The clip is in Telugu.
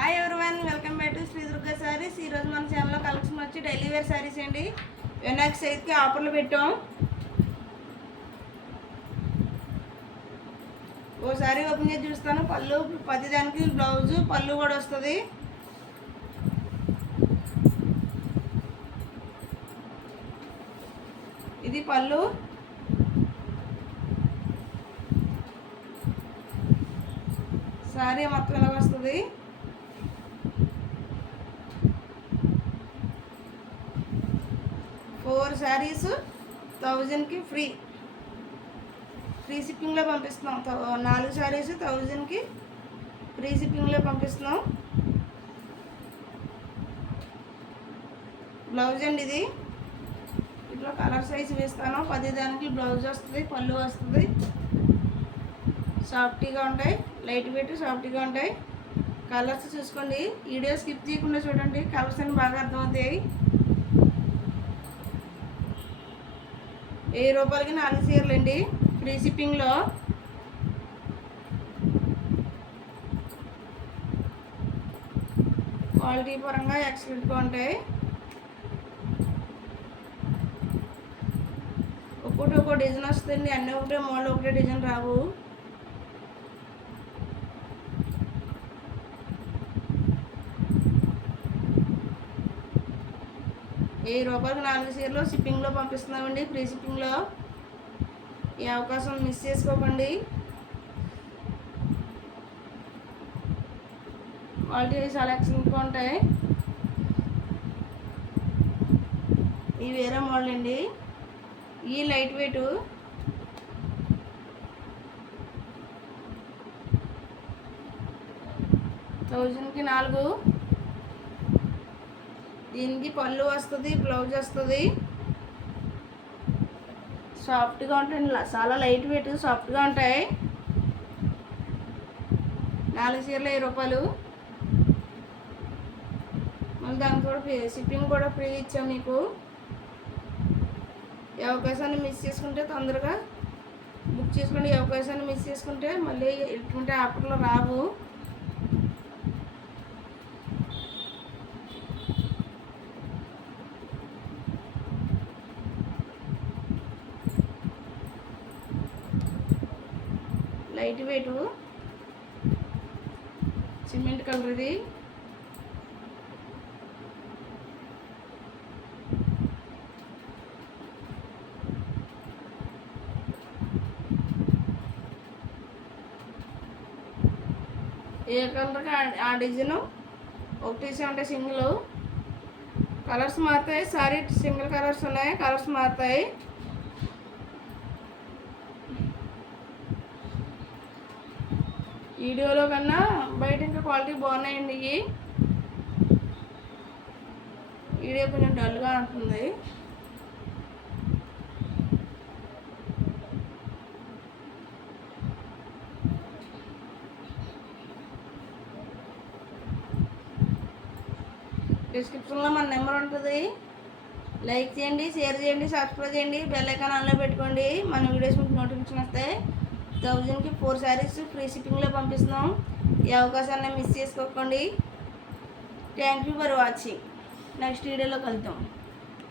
Hi everyone, welcome back to Shri Durga sarees. ఈరోజు మన ఛానల్లో కలెక్షన్ వచ్చి డైలీ వేర్ సారీస్ అండి. వినాయక చవితికి ఆఫర్లు పెట్టాం. ఓ సారీ ఓపెన్ చేసి చూస్తాను. పళ్ళు ప్రతిదానికి బ్లౌజు పళ్ళు కూడా వస్తుంది. ఇది పళ్ళు. సారీ మొత్తం ఇలా వస్తుంది. ఫోర్ శారీస్ 1000కి ఫ్రీ షిప్పింగ్లో పంపిస్తున్నాం. 4 శారీస్ 1000కి ఫ్రీ షిప్పింగ్లో పంపిస్తున్నాం. బ్లౌజ్ అండి ఇది. ఇట్లా కలర్ సైజ్ వేస్తాను. 10 దానికి బ్లౌజ్ వస్తుంది, పళ్ళు వస్తుంది. సాఫ్ట్గా ఉంటాయి, లైట్ వెయిట్ సాఫ్ట్గా ఉంటాయి. కలర్స్ చూసుకోండి, వీడియో స్కిప్ చేయకుండా చూడండి. కలర్స్ అని బాగా అర్థమవుతాయి. 1000 రూపాయలకి 4 చీరలు అండి, ఫ్రీ షిప్పింగ్లో. క్వాలిటీ పరంగా ఎక్సలెంట్గా ఉంటాయి. ఒక్కో డిజైన్ వస్తుంది, అన్నీ ఒకటే మోడల్, ఒకటే డిజైన్ రావు. రూపాయలకి 4 చీరలు షిప్పింగ్లో పంపిస్తున్నామండి, ఫ్రీ షిప్పింగ్లో. ఈ అవకాశం మిస్ చేసుకోకండి. క్వాలిటీ చాలా ఎక్సలెంట్గా ఉంటాయి. ఇవి వేరే మోడల్ అండి. ఈ లైట్ వెయిట్ కి 4. దీనికి పళ్ళు వస్తుంది, బ్లౌజ్ వస్తుంది. సాఫ్ట్గా ఉంటాయి, చాలా లైట్ వెయిట్ సాఫ్ట్గా ఉంటాయి. 4 చీరలు 1000 రూపాయలు. మళ్ళీ దానికి కూడా షిప్పింగ్ కూడా ఫ్రీ ఇచ్చాం మీకు. ఈ అవకాశాన్ని మిస్ చేసుకుంటే తొందరగా బుక్ చేసుకోండి. ఈ అవకాశాన్ని మిస్ చేసుకుంటే మళ్ళీ ఎటువంటి ఆఫర్లు రావు. లైట్ వెయిట్ సిమెంట్ కలర్ ఇది. ఏ కలర్కి ఆ డిజైను. 170 సింగిల్. కలర్స్ మారుతాయి. సారీ సింగిల్ కలర్స్ ఉన్నాయి, కలర్స్ మారుతాయి. వీడియోలో కన్నా బయట ఇంకా క్వాలిటీ బాగున్నాయండి. ఇవి వీడియో కొంచెం డల్గా ఉంటుంది. డిస్క్రిప్షన్లో మన నెంబర్ ఉంటుంది. లైక్ చేయండి, షేర్ చేయండి, సబ్స్క్రైబ్ చేయండి, బెల్ ఐకాన్ ఆన్లో పెట్టుకోండి. మన వీడియోస్ మీకు నోటిఫికేషన్ వస్తాయి. 1000కి 4 శారీస్ ఫ్రీ షిప్పింగ్లో పంపిస్తున్నాం. ఈ అవకాశాన్ని మిస్ చేసుకోకండి. Thank you for watching. Next వీడియోలో కలుద్దాం.